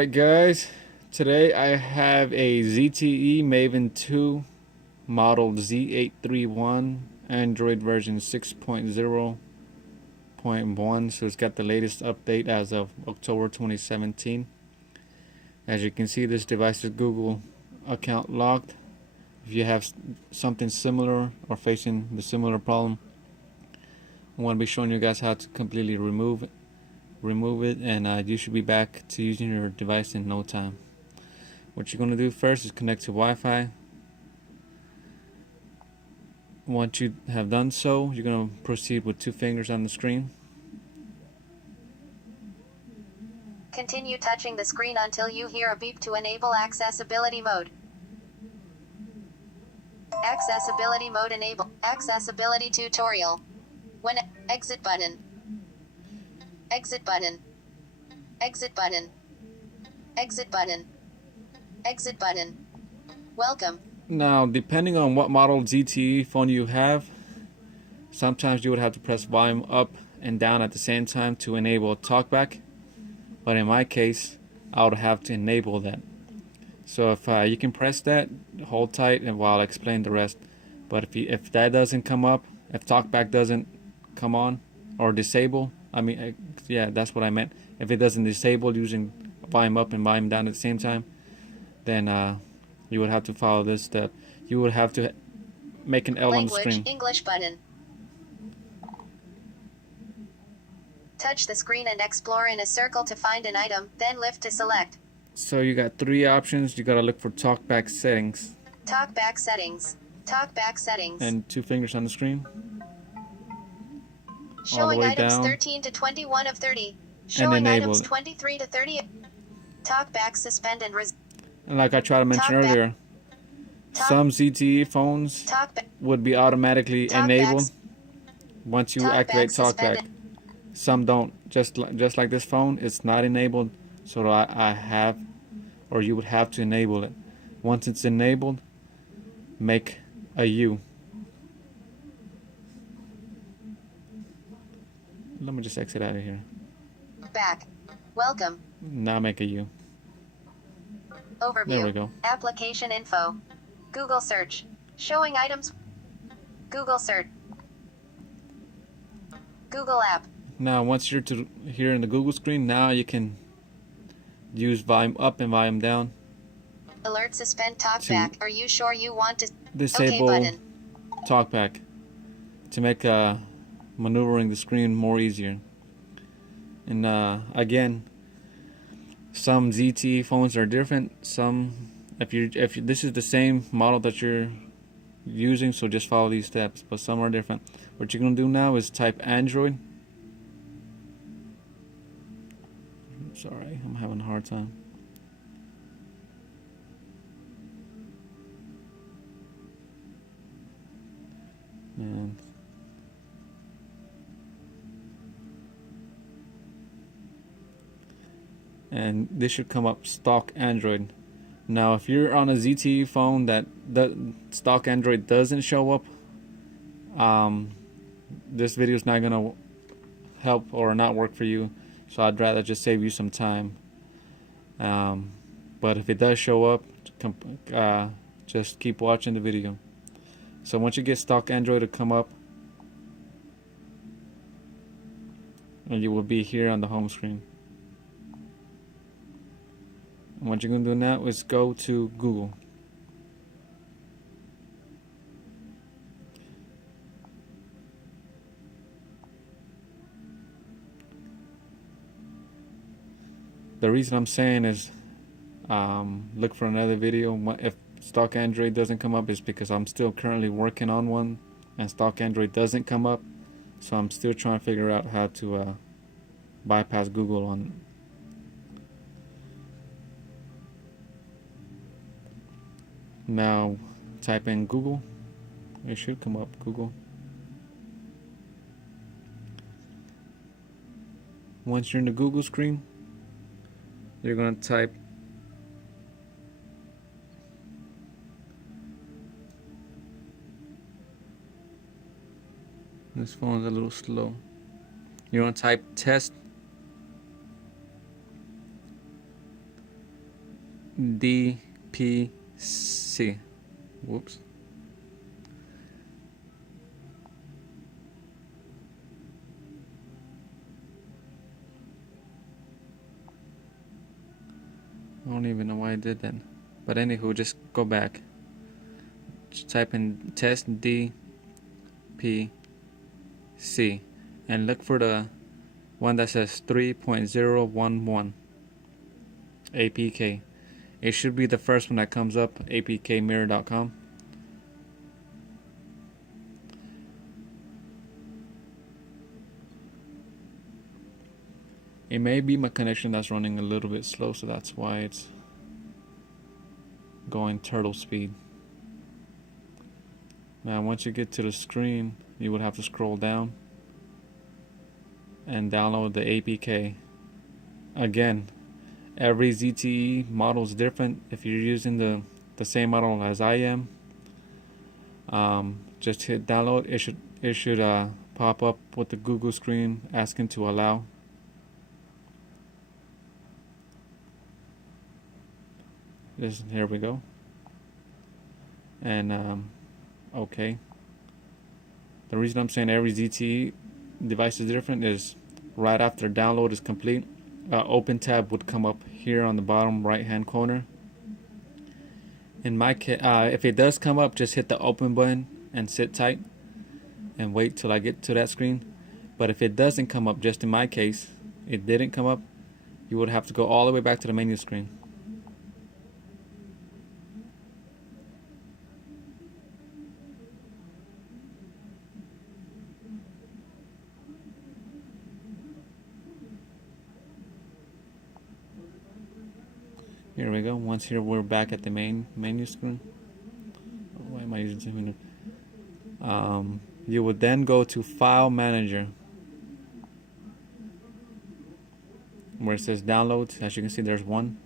Alright guys, today I have a ZTE Maven 2 model Z831 Android version 6.0.1, so it's got the latest update as of October 2017. As you can see, this device is Google account locked. If you have something similar or facing the similar problem, I want to be showing you guys how to completely remove it, and you should be back to using your device in no time. What you're going to do first is connect to Wi-Fi. Once you have done so, you're going to proceed with 2 fingers on the screen. Continue touching the screen until you hear a beep to enable accessibility mode. Accessibility mode enable. Accessibility tutorial. When exit button. Exit button. Exit button. Exit button. Exit button. Welcome. Now, depending on what model ZTE phone you have, sometimes you would have to press volume up and down at the same time to enable talkback. But in my case, I would have to enable that. So if you can press that, hold tight, and while I explain the rest. But if that doesn't come up, if talkback doesn't come on or disable, yeah, that's what I meant. If it doesn't disable using volume up and volume down at the same time, then you would have to follow this step. You would have to make an L on the screen. English button. Touch the screen and explore in a circle to find an item, then lift to select. So you got 3 options. You gotta look for talkback settings. Talkback settings. Talkback settings. And 2 fingers on the screen. Showing items down, 13 to 21 of 30. Showing items it. 23 to 30. Talkback suspend and And like I tried to mention earlier, some ZTE phones would be automatically enabled once you activate talkback. Some don't. Just like this phone, it's not enabled. So I have, or you would have to enable it. Once it's enabled, make a U. Let me just exit out of here. Back. Welcome. Now make a U. Overview. There we go. Application info. Google search. Showing items. Google search. Google app. Now once you're here in the Google screen, now you can use volume up and volume down. Alert suspend talkback. Are you sure you want to disable button. Talkback to make maneuvering the screen more easier. And again, some ZTE phones are different. Some, if this is the same model that you're using, so just follow these steps. But some are different. What you're gonna do now is type Android. Sorry, I'm having a hard time. And this should come up stock Android. Now if you're on a ZTE phone that the stock Android doesn't show up, this video is not gonna help or not work for you, so I'd rather just save you some time. But if it does show up, just keep watching the video. So once you get stock Android to come up, and you will be here on the home screen. And what you're going to do now is go to Google. The reason I'm saying is look for another video. If stock Android doesn't come up, is because I'm still currently working on one and stock Android doesn't come up, so I'm still trying to figure out how to bypass Google on. Now type in Google. It should come up, Google. Once you're in the Google screen, you're going to type this phone is a little slow. You're going to type test DPC. Whoops. I don't even know why I did that. But anywho, just go back. Just type in test DPC and look for the one that says 3.011 APK. It should be the first one that comes up, apkmirror.com. It may be my connection that's running a little bit slow, so that's why it's going turtle speed. Now once you get to the screen, you would have to scroll down and download the APK. Again, every ZTE model is different. If you're using the same model as I am, just hit download. It should pop up with the Google screen asking to allow. Here we go. And okay. The reason I'm saying every ZTE device is different is right after download is complete, open tab would come up here on the bottom right hand corner. In my case, if it does come up, just hit the open button and sit tight and wait till I get to that screen. But if it doesn't come up, just in my case, it didn't come up, you would have to go all the way back to the menu screen. Here we go. Once here, we're back at the main menu screen. Why am I using 200? You would then go to File Manager, where it says Downloads. As you can see, there's one.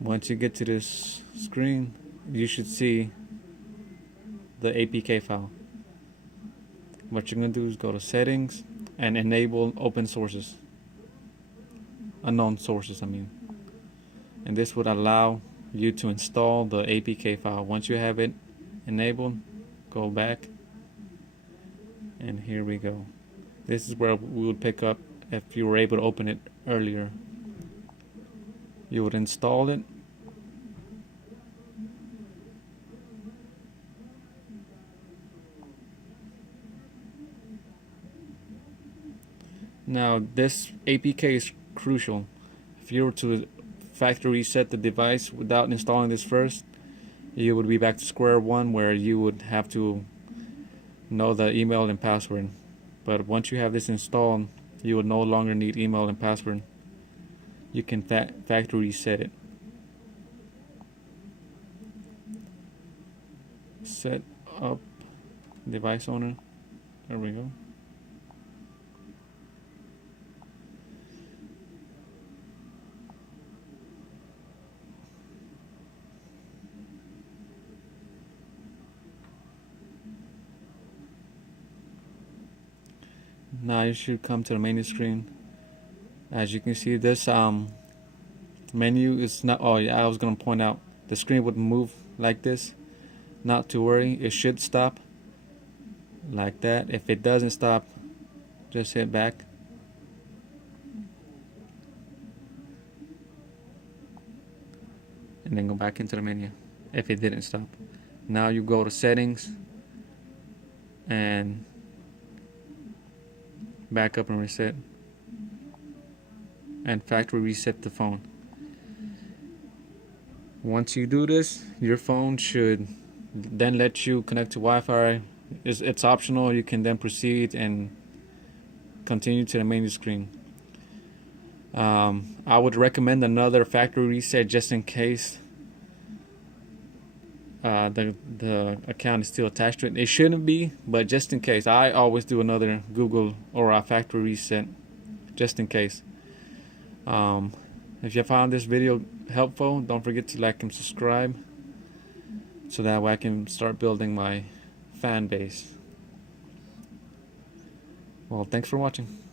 Once you get to this screen, you should see the APK file. What you're going to do is go to Settings and enable Open Sources. Unknown sources, I mean. And this would allow you to install the APK file. Once you have it enabled, go back, and here we go. This is where we would pick up if you were able to open it earlier. You would install it. Now this APK is crucial. If you were to factory reset the device without installing this first, you would be back to square one, where you would have to know the email and password. But once you have this installed, you would no longer need email and password. You can factory reset it. Set up device owner. There we go. Now you should come to the menu screen. As you can see, this menu is not. Oh yeah, I was gonna point out the screen would move like this. Not to worry, it should stop like that. If it doesn't stop, just hit back. And then go back into the menu if it didn't stop. Now you go to Settings and back up and reset, and factory reset the phone. Once you do this, your phone should then let you connect to Wi-Fi. It's optional. You can then proceed and continue to the menu screen. I would recommend another factory reset just in case the account is still attached to it. It shouldn't be, but just in case, I always do another Google or a factory reset just in case. If you found this video helpful, don't forget to like and subscribe, so that way I can start building my fan base. Well, thanks for watching.